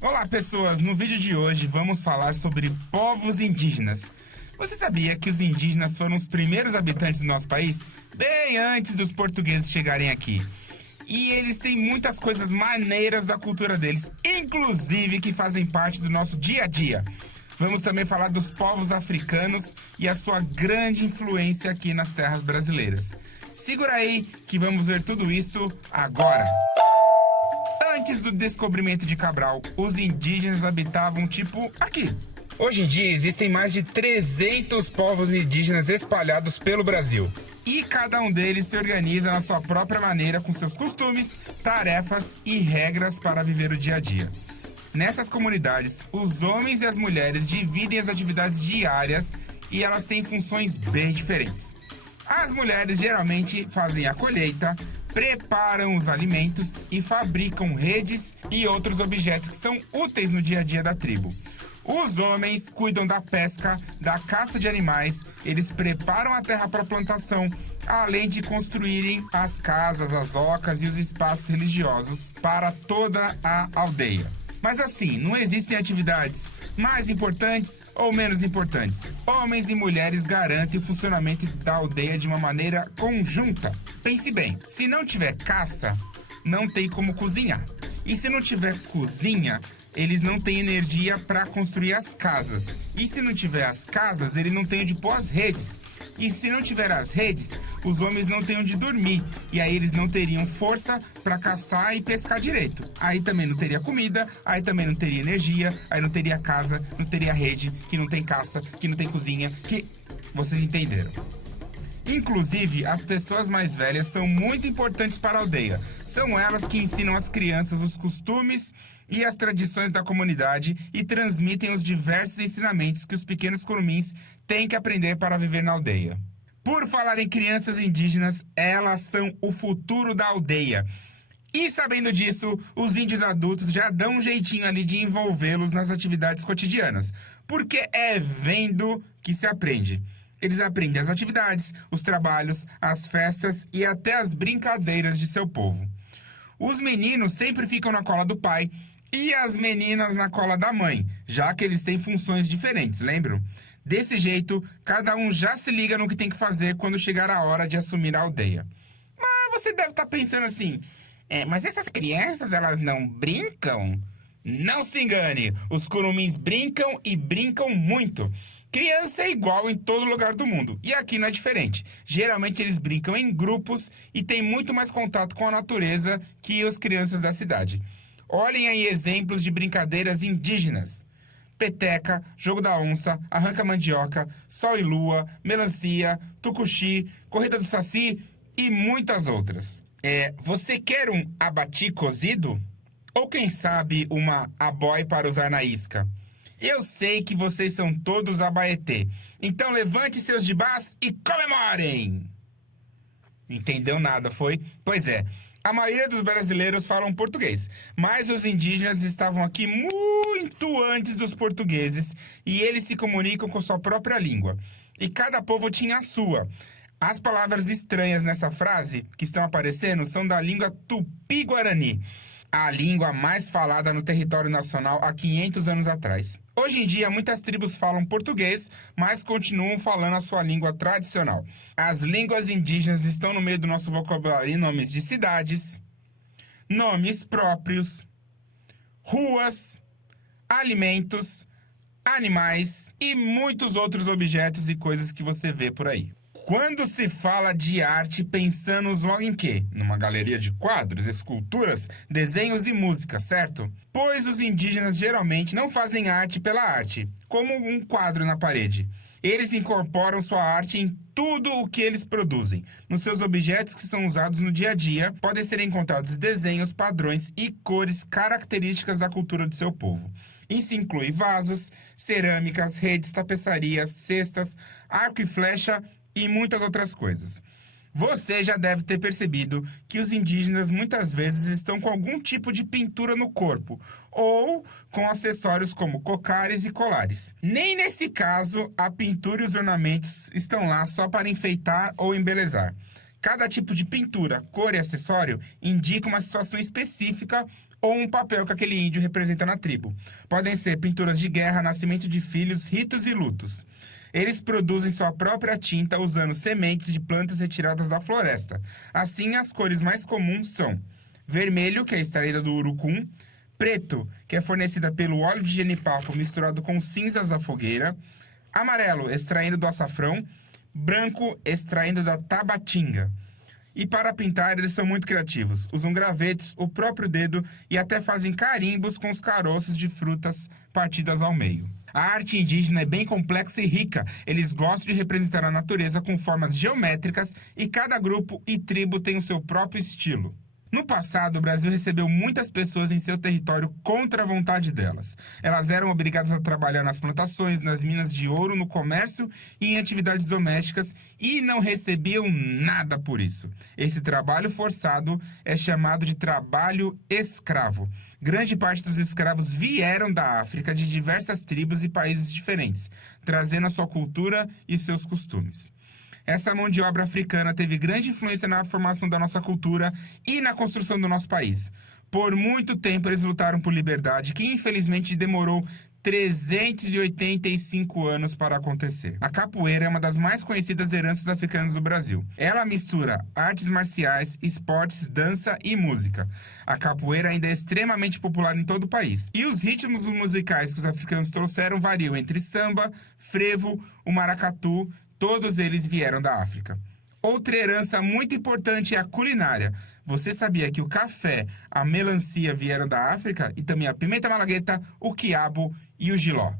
Olá, pessoas! No vídeo de hoje vamos falar sobre povos indígenas. Você sabia que os indígenas foram os primeiros habitantes do nosso país? Bem antes dos portugueses chegarem aqui. E eles têm muitas coisas maneiras da cultura deles, inclusive que fazem parte do nosso dia a dia. Vamos também falar dos povos africanos e a sua grande influência aqui nas terras brasileiras. Segura aí que vamos ver tudo isso agora! Antes do descobrimento de Cabral, os indígenas habitavam tipo aqui. Hoje em dia existem mais de 300 povos indígenas espalhados pelo Brasil. E cada um deles se organiza na sua própria maneira com seus costumes, tarefas e regras para viver o dia a dia. Nessas comunidades, os homens e as mulheres dividem as atividades diárias e elas têm funções bem diferentes. As mulheres geralmente fazem a colheita, preparam os alimentos e fabricam redes e outros objetos que são úteis no dia a dia da tribo. Os homens cuidam da pesca, da caça de animais, eles preparam a terra para a plantação, além de construírem as casas, as ocas e os espaços religiosos para toda a aldeia. Mas assim, não existem atividades mais importantes ou menos importantes. Homens e mulheres garantem o funcionamento da aldeia de uma maneira conjunta. Pense bem, se não tiver caça, não tem como cozinhar. E se não tiver cozinha, eles não têm energia para construir as casas. E se não tiver as casas, ele não tem onde pôr as redes. E se não tiver as redes, os homens não têm onde dormir. E aí eles não teriam força para caçar e pescar direito. Aí também não teria comida, aí também não teria energia, aí não teria casa, não teria rede, que não tem caça, que não tem cozinha, que... Vocês entenderam. Inclusive, as pessoas mais velhas são muito importantes para a aldeia. São elas que ensinam às crianças os costumes e as tradições da comunidade e transmitem os diversos ensinamentos que os pequenos curumins têm que aprender para viver na aldeia. Por falar em crianças indígenas, elas são o futuro da aldeia. E sabendo disso, os índios adultos já dão um jeitinho ali de envolvê-los nas atividades cotidianas. Porque é vendo que se aprende. Eles aprendem as atividades, os trabalhos, as festas e até as brincadeiras de seu povo. Os meninos sempre ficam na cola do pai e as meninas na cola da mãe, já que eles têm funções diferentes, lembram? Desse jeito, cada um já se liga no que tem que fazer quando chegar a hora de assumir a aldeia. Mas você deve estar pensando assim, mas essas crianças, elas não brincam? Não se engane, os curumins brincam e brincam muito. Criança é igual em todo lugar do mundo, e aqui não é diferente. Geralmente eles brincam em grupos e têm muito mais contato com a natureza que as crianças da cidade. Olhem aí exemplos de brincadeiras indígenas. Peteca, jogo da onça, arranca-mandioca, sol e lua, melancia, tucuxi, corrida do saci e muitas outras. Você quer um abati cozido? Ou quem sabe uma abói para usar na isca? Eu sei que vocês são todos abaetê. Então levante seus jibás e comemorem! Entendeu nada, foi? Pois é, a maioria dos brasileiros falam português, mas os indígenas estavam aqui muito antes dos portugueses e eles se comunicam com sua própria língua. E cada povo tinha a sua. As palavras estranhas nessa frase que estão aparecendo são da língua tupi-guarani, a língua mais falada no território nacional há 500 anos atrás. Hoje em dia, muitas tribos falam português, mas continuam falando a sua língua tradicional. As línguas indígenas estão no meio do nosso vocabulário em nomes de cidades, nomes próprios, ruas, alimentos, animais e muitos outros objetos e coisas que você vê por aí. Quando se fala de arte, pensamos logo em quê? Numa galeria de quadros, esculturas, desenhos e música, certo? Pois os indígenas geralmente não fazem arte pela arte, como um quadro na parede. Eles incorporam sua arte em tudo o que eles produzem. Nos seus objetos que são usados no dia a dia, podem ser encontrados desenhos, padrões e cores características da cultura do seu povo. Isso inclui vasos, cerâmicas, redes, tapeçarias, cestas, arco e flecha e muitas outras coisas. Você já deve ter percebido que os indígenas muitas vezes estão com algum tipo de pintura no corpo ou com acessórios como cocares e colares. Nem nesse caso a pintura e os ornamentos estão lá só para enfeitar ou embelezar. Cada tipo de pintura, cor e acessório indica uma situação específica ou um papel que aquele índio representa na tribo. Podem ser pinturas de guerra, nascimento de filhos, ritos e lutos. Eles produzem sua própria tinta usando sementes de plantas retiradas da floresta. Assim, as cores mais comuns são vermelho, que é extraída do urucum, preto, que é fornecida pelo óleo de genipapo misturado com cinzas da fogueira, amarelo, extraindo do açafrão, branco, extraindo da tabatinga. E para pintar, eles são muito criativos. Usam gravetos, o próprio dedo e até fazem carimbos com os caroços de frutas partidas ao meio. A arte indígena é bem complexa e rica. Eles gostam de representar a natureza com formas geométricas e cada grupo e tribo tem o seu próprio estilo. No passado, o Brasil recebeu muitas pessoas em seu território contra a vontade delas. Elas eram obrigadas a trabalhar nas plantações, nas minas de ouro, no comércio e em atividades domésticas e não recebiam nada por isso. Esse trabalho forçado é chamado de trabalho escravo. Grande parte dos escravos vieram da África de diversas tribos e países diferentes, trazendo a sua cultura e seus costumes. Essa mão de obra africana teve grande influência na formação da nossa cultura e na construção do nosso país. Por muito tempo eles lutaram por liberdade, que infelizmente demorou 385 anos para acontecer. A capoeira é uma das mais conhecidas heranças africanas do Brasil. Ela mistura artes marciais, esportes, dança e música. A capoeira ainda é extremamente popular em todo o país. E os ritmos musicais que os africanos trouxeram variam entre samba, frevo, o maracatu. Todos eles vieram da África. Outra herança muito importante é a culinária. Você sabia que o café, a melancia vieram da África? E também a pimenta malagueta, o quiabo e o jiló.